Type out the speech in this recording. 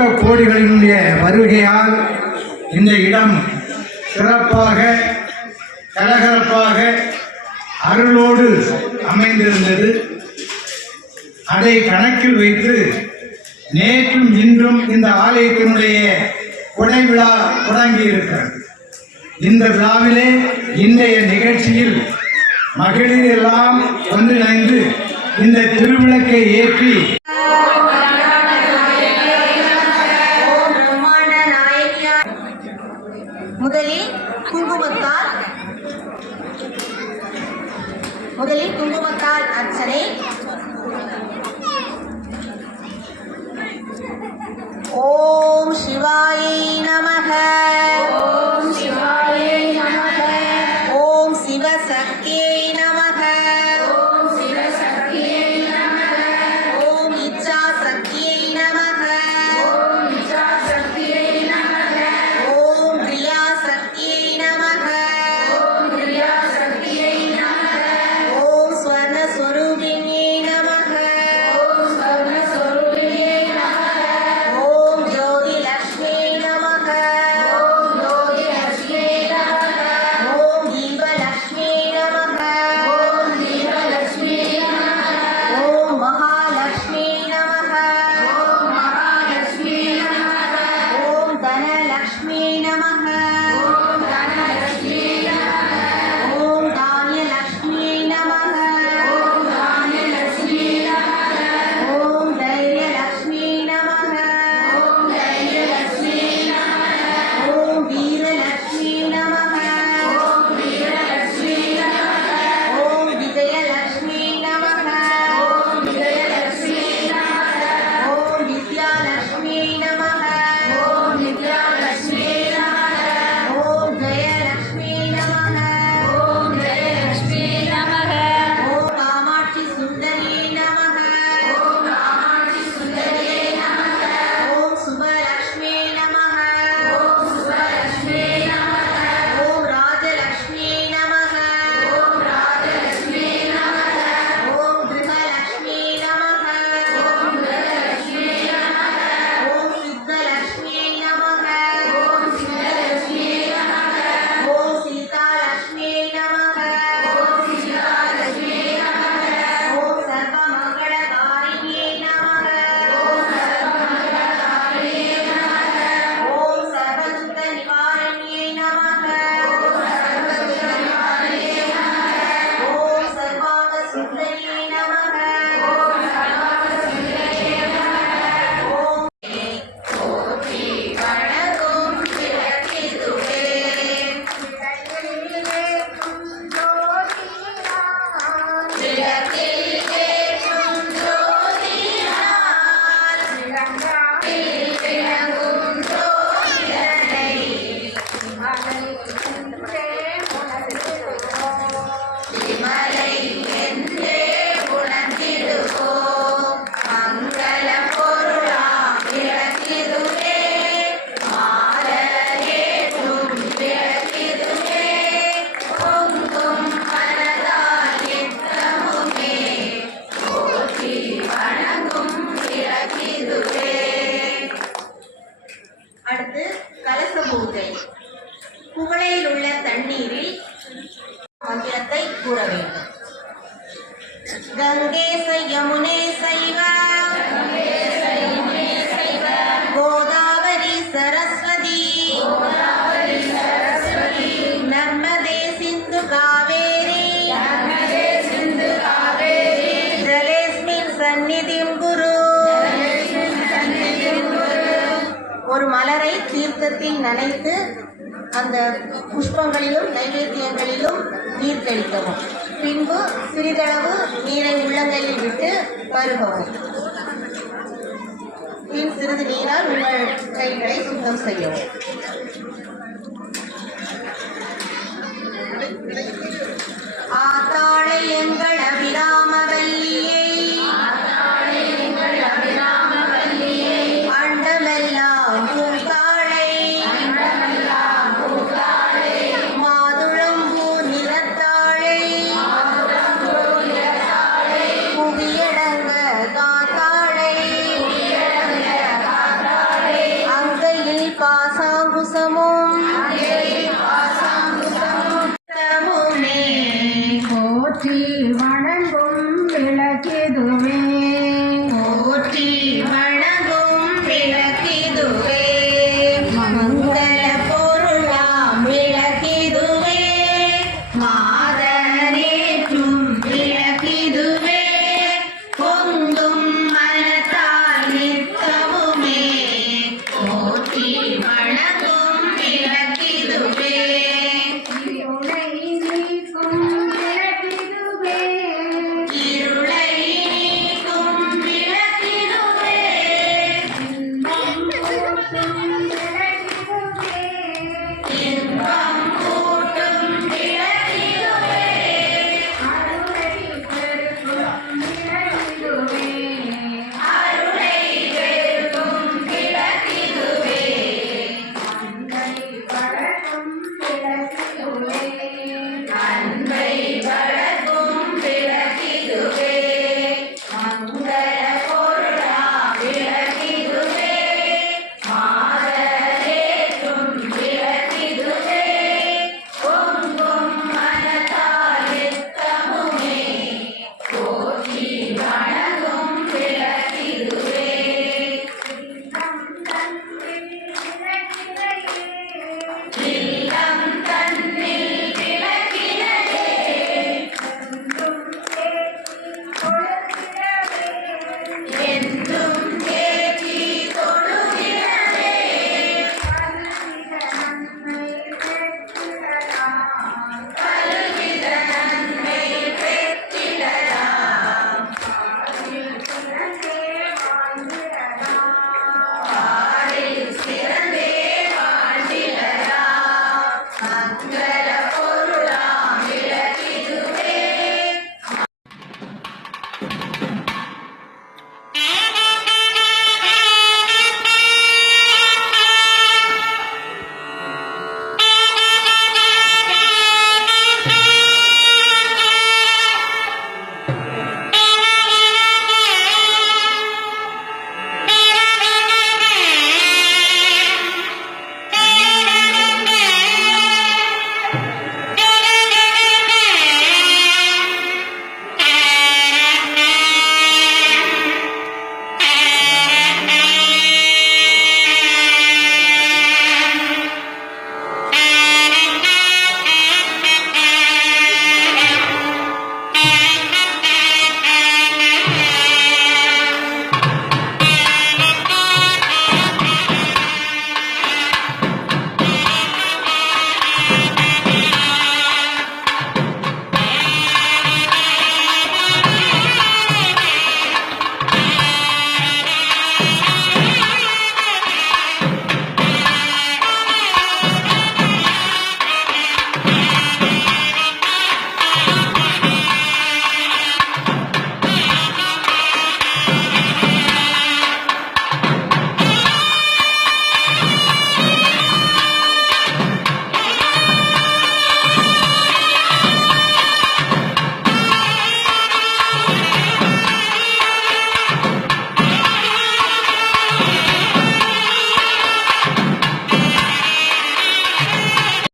பக்த கோடிகளினுடைய வருகையால் இந்த இடம் சிறப்பாக கலகலப்பாக அருளோடு அமைந்திருந்தது. அதை கணக்கில் வைத்து நேற்றும் இன்றும் இந்த ஆலயத்தினுடைய கொடை விழா தொடங்கி இந்த விழாவிலே இன்றைய நிகழ்ச்சியில் மகளிர் எல்லாம் ஒன்றிணைந்து இந்த திருவிளக்கை ஏற்றி முதலில் குங்குமத்தால் முதலில் குங்குமத்தால் அர்ச்சனை. ஓம் சிவாயை நமக. குவளையில் உள்ள தண்ணீரில் மந்திரத்தை கூற வேண்டும். கங்கே யமுனே சைவ. கோதாவரி சரஸ்வதி. நர்மதே சிந்து காவேரி. ஜலேஸ்மின் சந்நிதிம் குரு. ஒரு மலரை தீர்த்தத்தில் நனைத்து அந்த புஷ்பங்களிலும் நைவேத்தியங்களிலும் நீர் தெளிக்கவும் பின்பு சிறிதளவு நீரை உள்ளங்கையில் விட்டு பருகவும். பின் சிறிது நீரால் உங்கள் கைகளை சுத்தம் செய்யவும். ஆத்தாளை எங்கள் அபிராமவை salvo, salvo.